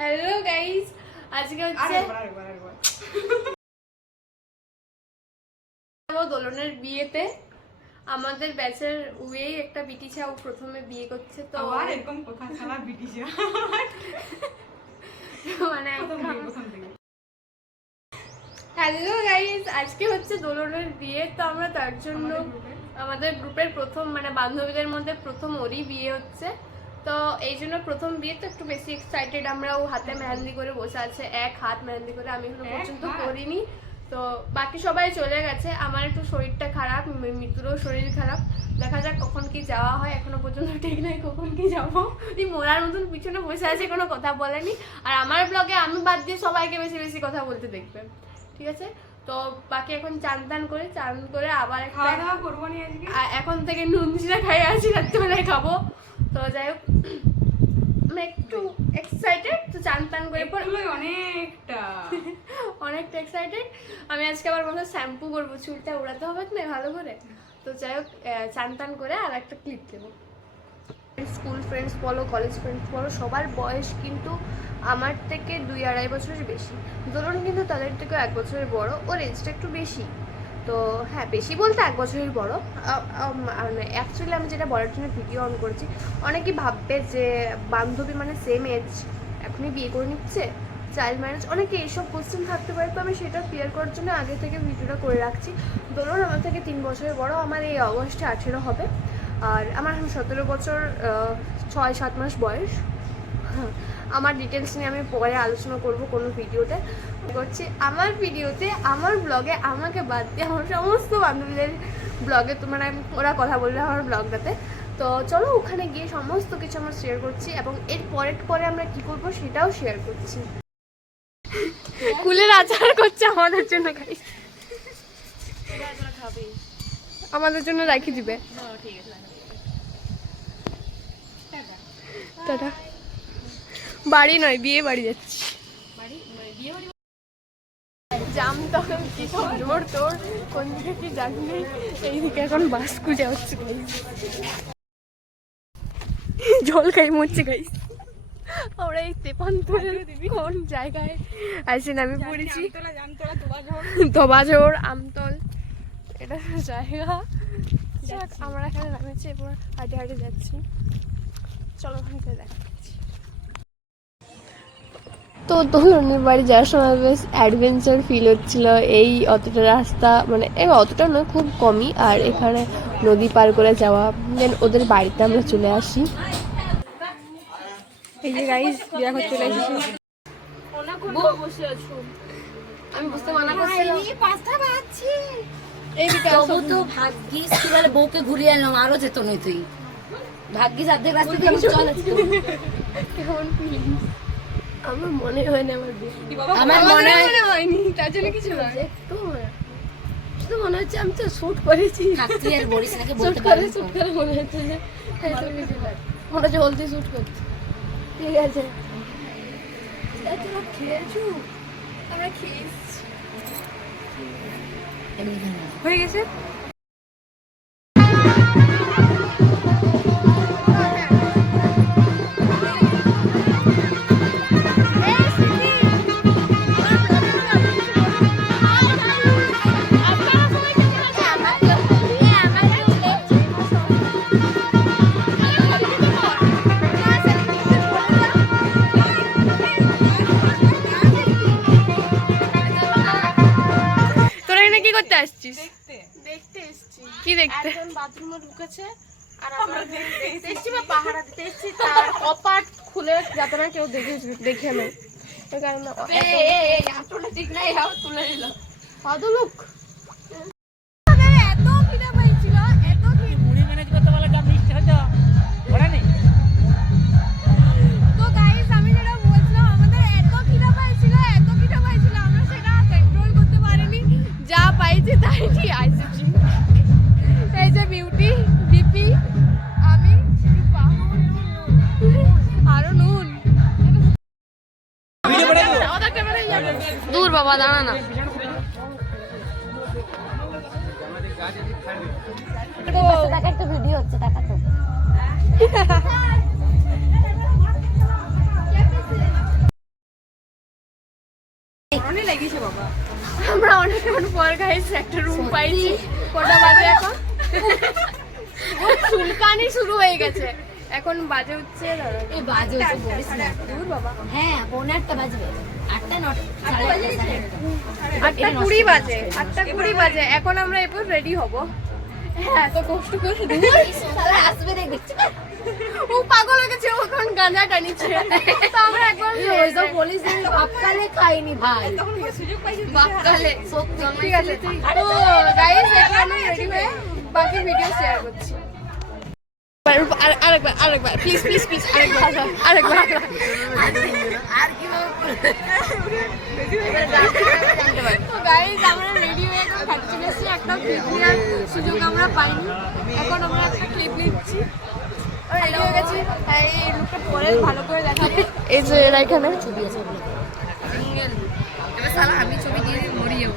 Hello guys, আজকে হচ্ছে দোলনের বিয়েতে। আমাদের ব্যাচের উয়েই একটা বিটিছা ও প্রথমে বিয়ে করছে, তো এরকম কথা ছাড়া বিটিছা মানে হ্যালো গাইস, আজকে হচ্ছে দোলনের বিয়ে। তো আমরা তার জন্য আমাদের গ্রুপের প্রথম মানে বান্ধবীদের মধ্যে প্রথম ওরই বিয়ে হচ্ছে। তো এই জন্য প্রথম বিয়ে তো একটু বেশি এক্সাইটেড। আমরাও হাতে মেহেন্দি করে বসে আছে, এক হাত মেহেন্দি করে। আমি এখনো পর্যন্ত করিনি। তো বাকি সবাই চলে গেছে। আমার একটু শরীরটা খারাপ, মিতুরও শরীর খারাপ। দেখা যাক কখন কি যাওয়া হয়, এখনো পর্যন্ত ঠিক নাই কখন কি যাবো। এই মোড়ার মতন পিছনে বসে আছে, কোনো কথা বলেনি। আর আমার ব্লগে আমি বাদ দিয়ে সবাইকে বেশি বেশি কথা বলতে দেখবেন, ঠিক আছে? তো বাকি এখন চান করে আবার খাওয়া দাওয়া করবো নি আজকে। এখন থেকে নুন জিরা খাই আছি, রাত্রিবেলায় খাবো। তো যাই হোক, আমি একটু এক্সাইটেড। তো চান করে পর অনেকটা এক্সাইটেড। আমি আজকে আবার মনে হয় শ্যাম্পু করবো, চুলটা উড়াতে হবে না ভালো করে। তো যাই হোক, চান করে আর একটা ক্লিপ দেবো। স্কুল ফ্রেন্ডস বলো, কলেজ ফ্রেন্ডস বলো, সবার বয়স কিন্তু আমার থেকে 2-2.5 বছরের বেশি। দোলন কিন্তু তাদের থেকে 1 বছরের বড়, ওর এজটা একটু বেশি। তো হ্যাঁ, বেশি বলতে 1 বছরের বড়। অ্যাকচুয়ালি আমি যেটা বলার জন্য ভিডিও অন করেছি, অনেকেই ভাববে যে বান্ধবী মানে সেম এজ, এখনই বিয়ে করে নিচ্ছে, চাইল্ড ম্যারেজ, অনেকে এইসব কোশ্চেন থাকতে পারে। তো আমি সেটা ক্লিয়ার করার জন্য আগে থেকে ভিডিওটা করে রাখছি। দোলন আমার থেকে 3 বছরের বড়, আমার এই অগস্টে 18 হবে। আর আমার এখন 17 বছর 6-7 মাস বয়স। আমার ডিটেলস নিয়ে আমি পরে আলোচনা করব কোনো ভিডিওতে করছি। আমার ভিডিওতে, আমার ব্লগে আমাকে বাদ দিয়ে আমার সমস্ত বান্ধবীদের ব্লগে তো মানে ওরা কথা বললে আমার ব্লগটাতে। তো চলো ওখানে গিয়ে সমস্ত কিছু আমরা শেয়ার করছি, এবং এর পরে আমরা কি করব সেটাও শেয়ার করছি। কুলের আচার করছে আমাদের জন্য, গাইস আমাদের জন্য রাখি দিবে। টাটা। বাড়ি নয়, বিয়ে বাড়ি যাচ্ছি। জাম তখন কি সব জোর তোর, কোন দিকে কি জানি নেই। এইদিকে এখন বাস খুঁজে হচ্ছে, জল খাই মরছে গাইস। আমরা এই তেপান্তরের কোন জায়গায় আইসি নামে পড়েছি, ধোবাঝোর আমতল এটা জায়গা। আমরা এখানে নামেছি, এবার হাঁটে হাঁটে যাচ্ছি। চলো ওখানে দেখাচ্ছি। তো দোলনের বাড়ি যাওয়ার সময় বেশ অ্যাডভেঞ্চার ফিল হচ্ছিল। এই অতটা রাস্তা মানে অতটা নয়, খুব কমই। আর এখানে নদী পার করে যাওয়া, দেন ওদের বাড়িতে আমরা চলে আসি। এই যে গাইস, বিয়া করতে চলে এসেছি। বসে আছো, আমি বুঝতে মানা করছিলাম। 5টা বাজছে। এইদিকে আসো তো। ভাগ্যিস কি বলে বউকে ঘুরিয়ে আনলাম, আরো যেত নই তুই। ভাগ্যিস অর্ধেক রাস্তা থেকে চল আসতো। কেমন ফিলিংস? আমার মনে হয় না আমার মনে হয়নি, তার জন্য কিছু না। একটু শুধু মনে হচ্ছে আমি তো শুট করেছি। খাচ্ছি আর বলিস নাকি, বলতে পারি শুট করে মনে হচ্ছে যে মনে হচ্ছে হলদি শুট করছি। ঠিক আছে, তোরা খেয়েছো? আমরা খেয়েছি, হয়ে গেছে। দেখতে এসেছি। কি দেখতে? একজন বাথরুমে ঢুকেছে আর আমরা দেখতে এসেছি বা পাহারা দিতে এসেছি। তার কপাট খুলে যাতে না কেউ দেখে নেয়, এই কারণে ঠিক নাই তুলে দিল। অদলুক এত খিদা পাইছিল, এত মুড়ি ম্যানেজ করতে পারলে যা মিষ্টি হতো ওরা নেই। তো গাইস, আমি যেটা বলছিলাম, আমাদের এত খিদা পাইছিল আমরা সেটা কন্ট্রোল করতে পারিনি। যা পাইছি তাই ঠিক আছে। এই যে বিউটি, ডিপি, আমি, আরো নুন। দূর বাবা, দাঁড়া না। একটা ভিডিও হচ্ছে, টাকা তো অনেক লেগেছে বাবা। আমরা অনেকক্ষণ পর গাইস একটা রুম পাইছি। কটা বাজে এখন? চুলকানি শুরু হয়ে গেছে। এখন বাজে হচ্ছে এই বাজে হচ্ছে বলিস না। দূর বাবা, হ্যাঁ 8:45 বাজবে। 8টা 9টা 8:20 বাজে, 8:20 বাজে। এখন আমরা এরপর রেডি হব। হ্যাঁ, এত কষ্ট করে তাহলে আসবে দেখছি। ও পাগল হয়ে গেছে, ও এখন গাঁজা টানিচ্ছে। তো আমরা একবার ওই তো বলিস আমি বাপকালে খাইনি ভাই। তখন কোনো সুযোগ পাইছি বাপকালে। সত্যি ঠিক আছে, তো গাইস এখন আমরা রেডি হয়ে বাকি ভিডিও শেয়ার করছি। আরেকবার প্লিজ প্লিজ প্লিজ আরেকবার আর কি গাইস আমরা রেডি হয়ে একদম খাটতে এসেছি। একটা ক্লিপ নেওয়ার সুযোগ আমরা পাইনি। এখন আমরা একটা ক্লিপ নিচ্ছি। রেডি হয়ে গেছি। এই লুকটা পরে ভালো করে দেখাবো। এই যে এরা এখানে ছবি আছে ওগুলো। এবার শালা আমি ছবি দিয়ে মরি যাবো।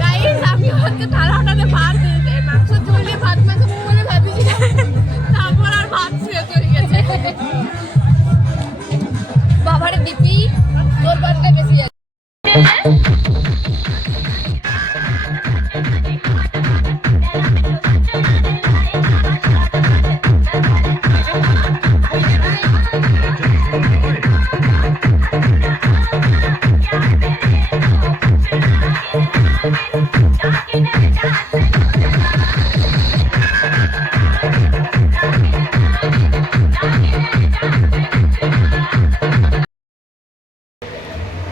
গাইস আমি হচ্ছে থালা ওঠাতে ভাত দিয়েছে, মাংস ঝোলে ভাত মাখাবো বলে ভাবিছিলাম, তারপর আর ভাত শেষ হয়ে গেছে। বাবারে দিপি তোর বারটা বেশি আছে।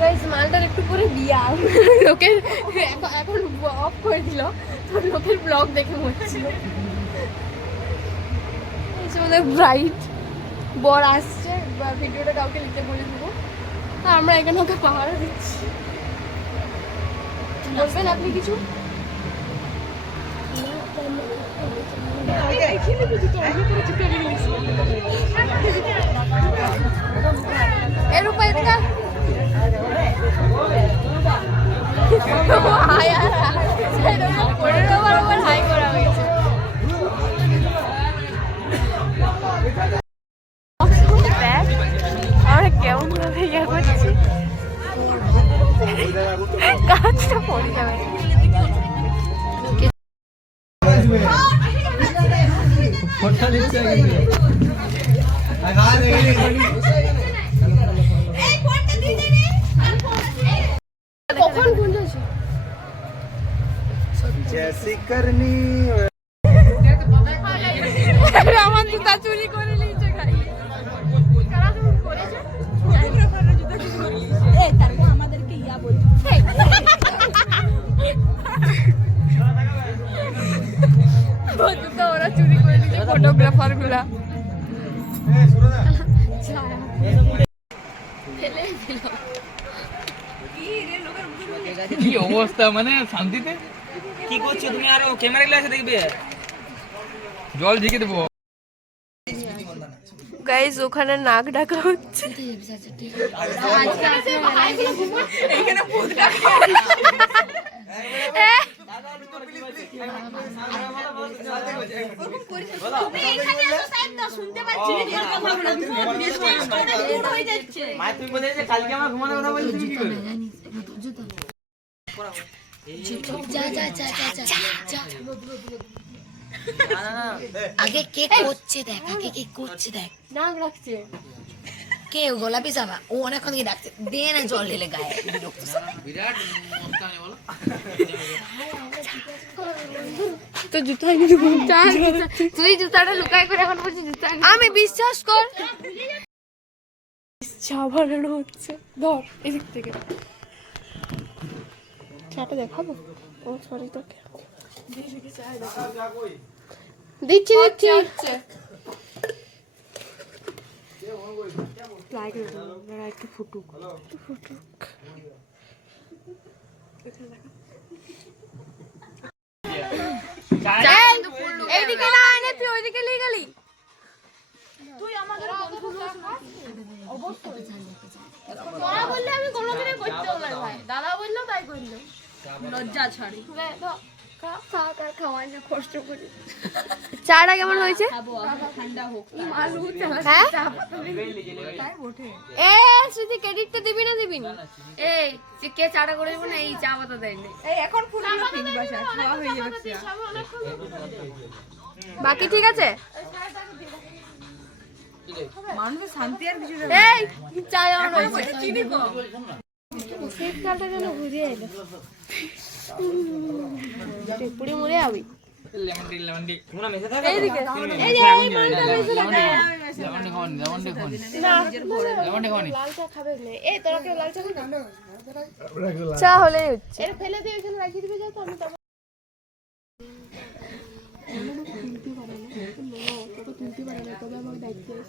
গাইস মালটার একটু পরে বিয়া, লোকের এখন অফ করে দিল, তো লোকের ব্লগ দেখে মরছিল। আমাদের ব্রাইট বর আসছে, ভিডিওটা কাউকে লিখতে বলে দেবো। আর আমরা এখানে ওকে পাহারা দিচ্ছি। বলবেন আপনি কিছু? এর উপায় দেখা হাই হাই করা হয়েছে। আমরা কেমন ভাবে ইয়ে করছি, কাজটা পড়ে যাবে। কখন কোন যাচ্ছে? जैसी करनी আমার জুতা চুরি করে নিয়েছে গাই। কারা চুরি করেছে? এই তারপর আমাদেরকে ইয়া বলছে। ও জুতা ওরা চুরি করে নিয়েছে, ফটোগ্রাফার গুলা। ফেলে দিল। কি অবস্থা, মানে শান্তিতে কি করছো তুমি? আরো ক্যামেরা গ্লাসে দেখবে, জল ঝেঁকে দেবো। গাইস ওখানে নাক ডাকা হচ্ছে। তুমি বলে যে কালকে আমার ঘুমানোর কথা বলছি, তুমি কি করে? যা যা যা যা যা যা। আগে কে করছে দেখ, আগে কে করছে দেখ। নাক ডাকছে। কে গোলাপি সাবা? ও অনেকক্ষণ থেকে ডাকছে, দে না জল ঢেলে গায়ে। বিরাট মস্তানি বলো। তো জুতা তুই জুতাটা লুকাই করে এখন বলছিস জুতা আমি বিশ্বাস কর। চা বানানো হচ্ছে, ধর এদিক থেকে চাটা দেখাবো। ও সরি তোকে দিচ্ছি দিচ্ছি হচ্ছে। একটু ফুটুক ফুটুক। এইদিকে না এনে তুই ওইদিকে নিয়ে গেলি। তুই আমাদের তোরা বললে আমি কোনোদিনই করতে হবে ভাই, দাদা বললো তাই করলো। লজ্জা ছাড়ি। তার খাওয়াই না কষ্ট করে। চাটা কেমন হয়েছে? ঠান্ডা হোক হ্যাঁ এ শ্রুতি ক্রেডিটটা দিবি না দিবি না? এই যে কে চাটা করে দেবো না, এই চা পাতা দেয়নি। এই এখন ফুলগুলো ঠিক বাসা খাওয়া হয়ে যাবে বাকি ঠিক আছে? মানুষের শান্তি আর কিছু এই চা কেমন হয়েছে? চিনি কম শীতকালটা যেন ঘুরে এলো, পুরি মরে যাবি। লেমন টি তোমরা মেসে থাকো এইদিকে এই যে এই মালটা বেশি লাগে। লেমন টি খাওয়ানি না লেমন টি খাওয়ানি লাল চা খাবে না। এই তোরা কেউ লাল চা খাবে না? চা হলেই হচ্ছে। এর ফেলে দিয়ে এখানে রাখিয়ে দিবে, যাও তো আমি তবে তুলতে পারে না, তুলতে পারে না, তবে আমার দায়িত্ব আছে।